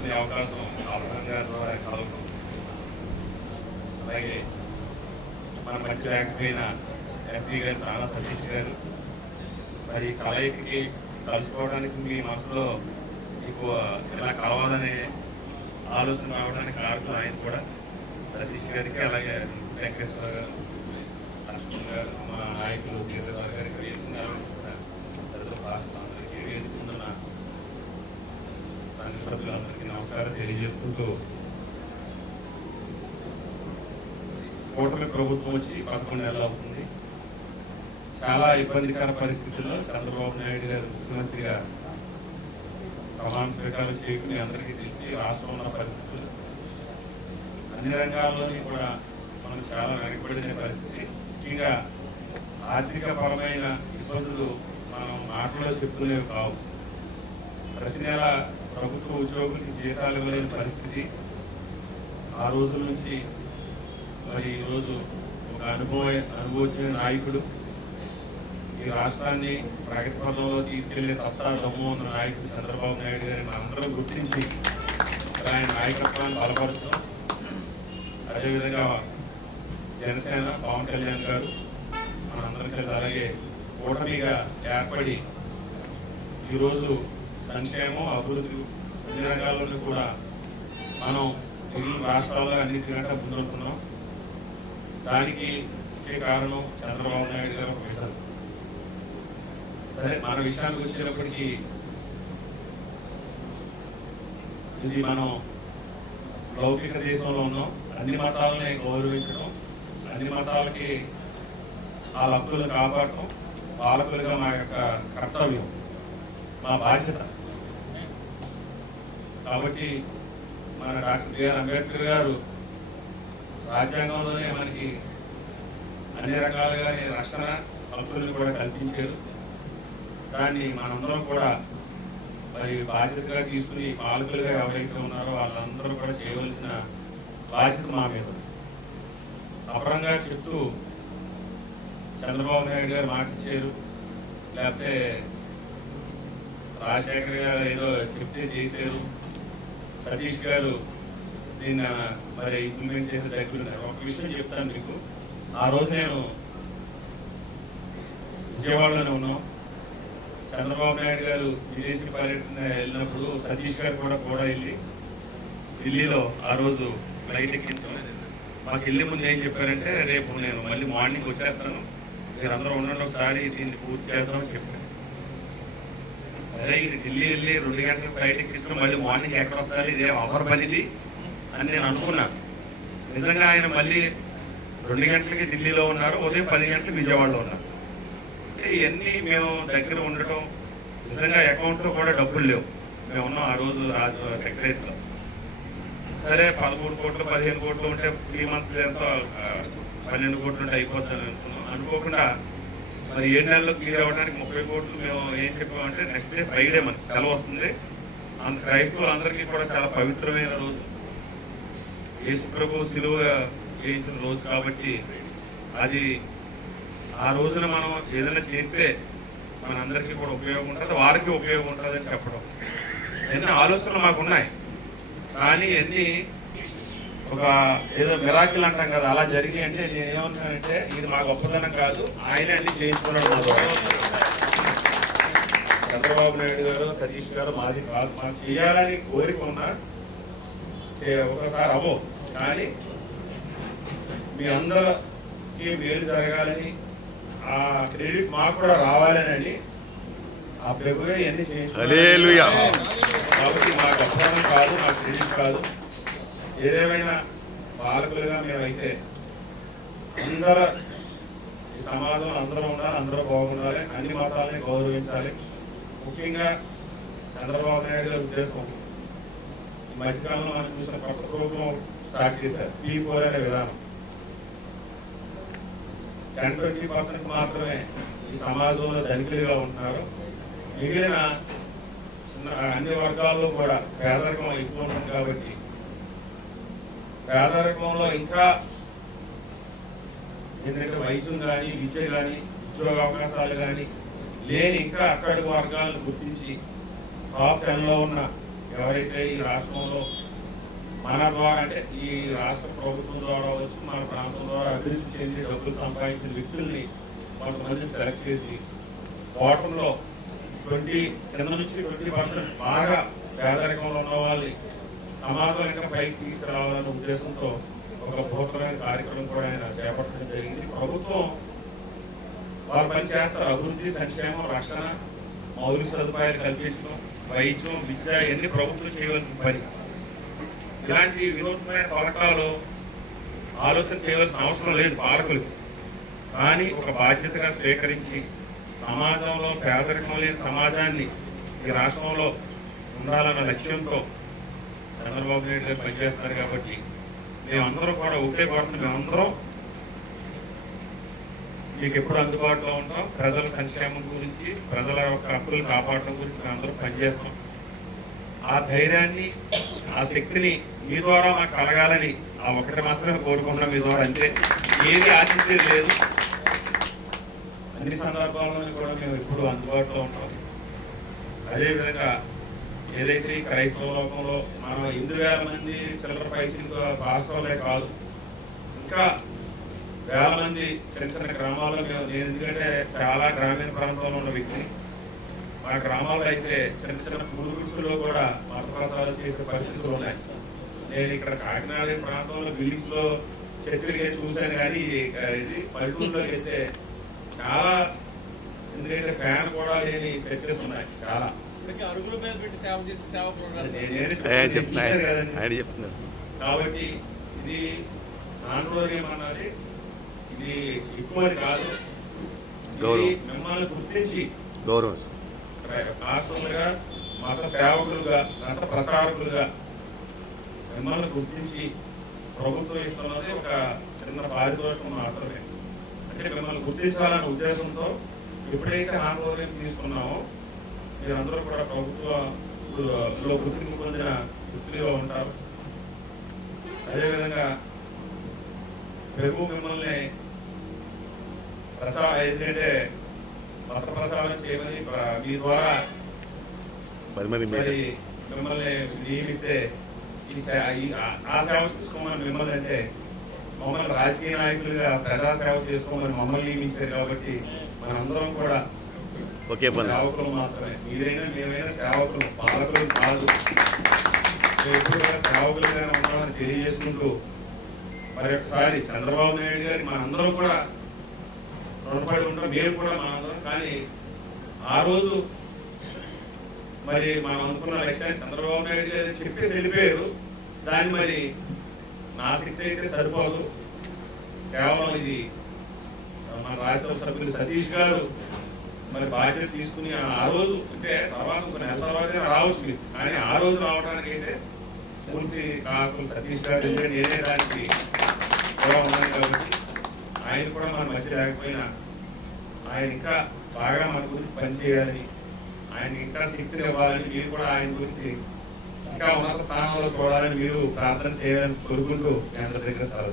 తెలుసుకునే అవకాశం అవసరం గారి ద్వారా అలాగే మన మధ్య అయిన ఎంపీ గారు చాలా సతీష్ గారు మరి ఈ కలయికకి కలుసుకోవడానికి మీ మనసులో మీకు ఎలా కావాలనే ఆలోచన రావడానికి కారణం ఆయన కూడా సతీష్ గారికి అలాగే వెంకటేశ్వర గారు లక్ష్మణ్ గారు మా నాయకులు సీతారావు గారికి వేసుకున్నారు భాష సంఘ సభ్యులందరికీ నమస్కారం తెలియజేసుకుంటూ కూటమి ప్రభుత్వం వచ్చి పదకొండు నెలలు అవుతుంది. చాలా ఇబ్బందికర పరిస్థితుల్లో చంద్రబాబు నాయుడు గారు ముఖ్యమంత్రిగా ప్రమాణ స్వీకారం చేయకుని అందరికీ తెలిసి రాష్ట్రంలో ఉన్న పరిస్థితులు. అన్ని రంగాల్లోని కూడా మనం చాలా వెనకబడిన పరిస్థితి. ముఖ్యంగా ఆర్థిక పరమైన ఇబ్బందులు మనం మాటలో చెప్పుకునేవి కావు. ప్రతి నెల ప్రభుత్వ ఉద్యోగులకి జీతాలు ఇవ్వలేని పరిస్థితి. ఆ రోజు నుంచి మరి ఈరోజు ఒక అనుభవ అనుభవజ్ఞ నాయకుడు ఈ రాష్ట్రాన్ని ప్రగతి పదంలో తీసుకెళ్ళే సత్తా దమ్ము ఉన్న నాయకుడు చంద్రబాబు నాయుడు గారిని అందరూ గుర్తించి ఆయన నాయకత్వాన్ని బలపరుస్తాం. అదేవిధంగా జనసేన పవన్ కళ్యాణ్ గారు మనందరికీ అలాగే కూటమిగా ఏర్పడి ఈరోజు సంక్షేమం అభివృద్ధి అన్ని రంగాల్లోనూ కూడా మనం మిగిలిన రాష్ట్రాల్లో అన్నిటికంటే ముందుతున్నాం దానికి ముఖ్య కారణం చంద్రబాబు నాయుడు గారు ఒక విషయం. సరే మన విషయానికి వచ్చేటప్పటికీ ఇది మనం లౌకిక దేశంలో ఉన్నాం. అన్ని మతాలని గౌరవించడం అన్ని మతాలకి ఆ హక్కులను కాపాడటం పాలకులుగా మా యొక్క కర్తవ్యం మా బాధ్యత. కాబట్టి మన డాక్టర్ బిఆర్ అంబేద్కర్ గారు రాజ్యాంగంలోనే మనకి అన్ని రకాలుగా రక్షణ హక్కులను కూడా కల్పించారు. దాన్ని మనందరం కూడా మరి బాధ్యతగా తీసుకుని పాలకులుగా ఎవరైతే ఉన్నారో వాళ్ళందరూ కూడా చేయవలసిన బాధ్యత మా మీద ఉంది. అపరంగా చెప్తూ చంద్రబాబు నాయుడు గారు మాటిచ్చారు లేకపోతే రాజశేఖర్ గారు ఏదో చెప్తే చేశారు. సతీష్ గారు దీన్ని మరి ఇంప్లిమెంట్ చేసే దగ్గర ఉన్నారు. ఒక విషయం చెప్తాను మీకు. ఆ రోజు నేను విజయవాడలోనే ఉన్నాం. చంద్రబాబు నాయుడు గారు విదేశీ పర్యటన వెళ్ళినప్పుడు సతీష్ గారు కూడా కూడా వెళ్ళి ఢిల్లీలో ఆ రోజు ఫ్లైట్ ఎక్కించాం. మాకు వెళ్ళే ముందు ఏం చెప్పారంటే రేపు నేను మళ్ళీ మార్నింగ్ వచ్చేస్తాను. మీరు అందరూ ఉండండి ఒకసారి దీన్ని పూర్తి చేద్దామని చెప్పాను సరే ఇది ఢిల్లీ వెళ్ళి రెండు గంటలకు ఫ్లైట్ ఎక్కిస్తాం మళ్ళీ మార్నింగ్ ఎక్కడ వస్తారు? ఇదే అవర్ పనిది అని నేను అనుకున్నా. నిజంగా ఆయన మళ్ళీ రెండు గంటలకి ఢిల్లీలో ఉన్నారు ఉదయం పది గంటలకు విజయవాడలో ఉన్నారు. అంటే ఇవన్నీ మేము దగ్గర ఉండటం నిజంగా అకౌంట్లో కూడా డబ్బులు లేవు. మేము ఉన్నాం ఆ రోజు రాజు సెక్రటరీలో సరే పదమూడు కోట్లు పదిహేను కోట్లు ఉంటే త్రీ మంత్స్ ఎంతో? పన్నెండు కోట్లు ఉంటే అయిపోతుంది అనుకున్నాం. అనుకోకుండా మరి ఏడు నెలలకు క్లియర్ అవ్వడానికి ముప్పై కోట్లు మేము ఏం చెప్పామంటే నెక్స్ట్ డే ఫ్రైడే మనకి సెలవు వస్తుంది. అంత క్రైస్తవులందరికీ కూడా చాలా పవిత్రమైన రోజు. యేసు ప్రభు సిలువ చేయించిన రోజు కాబట్టి అది ఆ రోజున మనం ఏదైనా చేస్తే మనందరికీ కూడా ఉపయోగం ఉంటుంది వారికి ఉపయోగం ఉంటుంది అని చెప్పడం. ఎన్నో ఆలోచనలు మాకు ఉన్నాయి కానీ ఎన్ని ఒక ఏదో మిరాకిల్ అంటాం కదా అలా జరిగి అంటే నేను ఏమన్నానంటే ఇది మా గొప్పతనం కాదు ఆయనే అన్ని చేయించుకున్నాడు. చంద్రబాబు నాయుడు గారు సతీష్ గారు మాది కాదు మనం చేయాలని కోరిక ఉన్నా ఒకసారి అవ్వవు కానీ మీ అందరికి మేలు జరగాలని ఆ క్రెడిట్ మాకు కూడా రావాలని ఆ ప్రభువే ఎన్ని హల్లెలూయా. కాబట్టి మా గొప్పతనం కాదు మా క్రెడిట్ కాదు ఏదేమైనా పాలకులుగా మేమైతే అందరూ ఈ సమాజం అందరూ ఉండాలి అందరూ బాగుండాలి అన్ని మతాలని గౌరవించాలి. ముఖ్యంగా చంద్రబాబు నాయుడు గారి ఉద్దేశం. ఈ మధ్యకాలంలో మనం చూసిన కొత్త ప్రభుత్వం స్టార్ట్ చేశారు. పీ ఫోర్ అనే విధానం. టెన్ ట్వంటీ పర్సెంట్ మాత్రమే ఈ సమాజంలో ధనికులుగా ఉంటున్నారు. మిగిలిన చిన్న అన్ని వర్గాల్లో కూడా పేదరికం ఎక్కువ ఉంటుంది కాబట్టి పేదరికంలో ఇంకా ఎందుకంటే వైద్యం కానీ విద్య కానీ ఉద్యోగ అవకాశాలు కానీ లేని ఇంకా అక్కడి వర్గాలను గుర్తించి టాప్ టెన్లో ఉన్న ఎవరైతే ఈ రాష్ట్రంలో మన ద్వారా అంటే ఈ రాష్ట్ర ప్రభుత్వం ద్వారా వచ్చి మన ప్రాంతం ద్వారా అభివృద్ధి చెంది డబ్బులు సంపాదించిన వ్యక్తుల్ని కొంతమందిని సెలెక్ట్ చేసి ఓటంలో ట్వంటీ కింద నుంచి ట్వంటీ పర్సెంట్ బాగా పేదరికంలో ఉన్న వాళ్ళని సమాజం ఇంకా పైకి తీసుకురావాలనే ఉద్దేశంతో ఒక బృహత్తమైన కార్యక్రమం కూడా ఆయన చేపట్టడం జరిగింది. ప్రభుత్వం వారు పనిచేస్తారు అభివృద్ధి సంక్షేమం రక్షణ మౌలిక సదుపాయాలు కల్పించడం వైద్యం విద్య ఇవన్నీ ప్రభుత్వం చేయవలసిన పని. ఇలాంటి వినూత్నమైన పథకాలు ఆలోచన చేయవలసిన అవసరం లేదు పాలకులు కానీ ఒక బాధ్యతగా స్వీకరించి సమాజంలో పేదరికం లేని సమాజాన్ని ఈ రాష్ట్రంలో ఉండాలన్న లక్ష్యంతో చంద్రబాబు నాయుడు గారు పనిచేస్తున్నారు కాబట్టి మేమందరం కూడా ఒకే పడుతుంది మేమందరం మీకు ఎప్పుడు అందుబాటులో ఉంటాం. ప్రజల సంక్షేమం గురించి ప్రజల యొక్క హక్కులు కాపాడడం గురించి మేమందరం పనిచేస్తాం. ఆ ధైర్యాన్ని ఆ శక్తిని మీ ద్వారా మాకు కలగాలని ఆ ఒకటి మాత్రమే కోరుకుంటున్నాం మీ ద్వారా. అంతే. ఏది ఆశించేది లేదు. అన్ని సందర్భాల్లోనూ కూడా మేము ఎప్పుడు అందుబాటులో ఉంటాం. అదేవిధంగా ఏదైతే క్రైస్తవ లోకంలో మనం ఎనిమిది వేల మంది చిల్లర పైసలు రాష్ట్రాలే కాదు ఇంకా వేల మంది చిన్న చిన్న గ్రామాల్లో మేము నేను ఎందుకంటే చాలా గ్రామీణ ప్రాంతంలో ఉన్న వ్యక్తిని మా గ్రామాల్లో అయితే చిన్న చిన్న పురుగురుసులో కూడా మత ప్రసారాలు చేసే పరిస్థితులు ఉన్నాయి. నేను ఇక్కడ కాకినాడ ప్రాంతంలో బిల్డింగ్స్లో చర్చలుగా చూశాను కానీ ఇది- ఇది పల్లెటూరులో అయితే చాలా ఎందుకంటే ఫ్యాన్ కూడా లేని చర్చలు ఉన్నాయి చాలా. ఆయన చెప్తున్నారు. ఆయన చెప్తున్నారు. కాబట్టి ఇది రోజు ఏమన్నది ఇది ఎక్కువది కాదు. గౌరవం. మిమ్మల్ని గుర్తించి గౌరవం. రాష్ట్రులుగా మత సేవకులుగా మత ప్రచారకులుగా మిమ్మల్ని గుర్తించి ప్రభుత్వం ఇస్తున్నది ఒక చిన్న పారితోషికం మాత్రమే. అంటే మిమ్మల్ని గుర్తించాలనే ఉద్దేశంతో ఎప్పుడైతే ఆందోళన తీసుకున్నామో మీరందరూ కూడా ప్రభుత్వ లో గుర్తింపు పొందిన వృత్తిలో ఉంటారు. అదేవిధంగా ప్రభు మిమ్మల్ని ప్రచారం ఏంటంటే మత ప్రచారం చేయమని మీ ద్వారా మరి మిమ్మల్ని నియమిస్తే ఈ ఆ సేవ చేసుకోమని మిమ్మల్ని అంటే మమ్మల్ని రాజకీయ నాయకులుగా ప్రజా సేవ చేసుకోమని మమ్మల్ని నియమించారు కాబట్టి మనందరం కూడా ఒకే పని సేవకులు మాత్రమే. మీరైనా మేమైనా సేవకులు పాలకులు కాదు. మేము ఎప్పుడు సేవకులుగానే ఉంటామని తెలియజేసుకుంటూ మరి ఒకసారి చంద్రబాబు నాయుడు గారి మనందరం కూడా రుణపడి ఉంటాం. మేము కూడా మనందరం. కానీ ఆ రోజు మరి మనం అనుకున్న లక్ష్యాన్ని చంద్రబాబు నాయుడు గారు చెప్పేసి వెళ్ళిపోయారు. దాన్ని మరి నా శక్తి అయితే సరిపోదు. కేవలం ఇది మన రాజ్యసభ సభ్యులు సతీష్ గారు మరి బాధ్యత తీసుకుని ఆ రోజు అంటే తర్వాత ఒక నెల తర్వాత రావచ్చు మీరు కానీ ఆ రోజు రావడానికి అయితే పూర్తి కాకు సతీష్ గారు నేనే దానికి కూడా ఉన్నాను కాబట్టి ఆయన కూడా మన మధ్య లేకపోయినా ఆయన ఇంకా బాగా మన గురించి పనిచేయాలని ఆయన ఇంకా శక్తిని ఇవ్వాలని మీరు కూడా ఆయన గురించి ఇంకా ఉన్నత స్థానంలో చూడాలని మీరు ప్రార్థన చేయాలని కోరుకుంటూ కేంద్ర దగ్గర సార్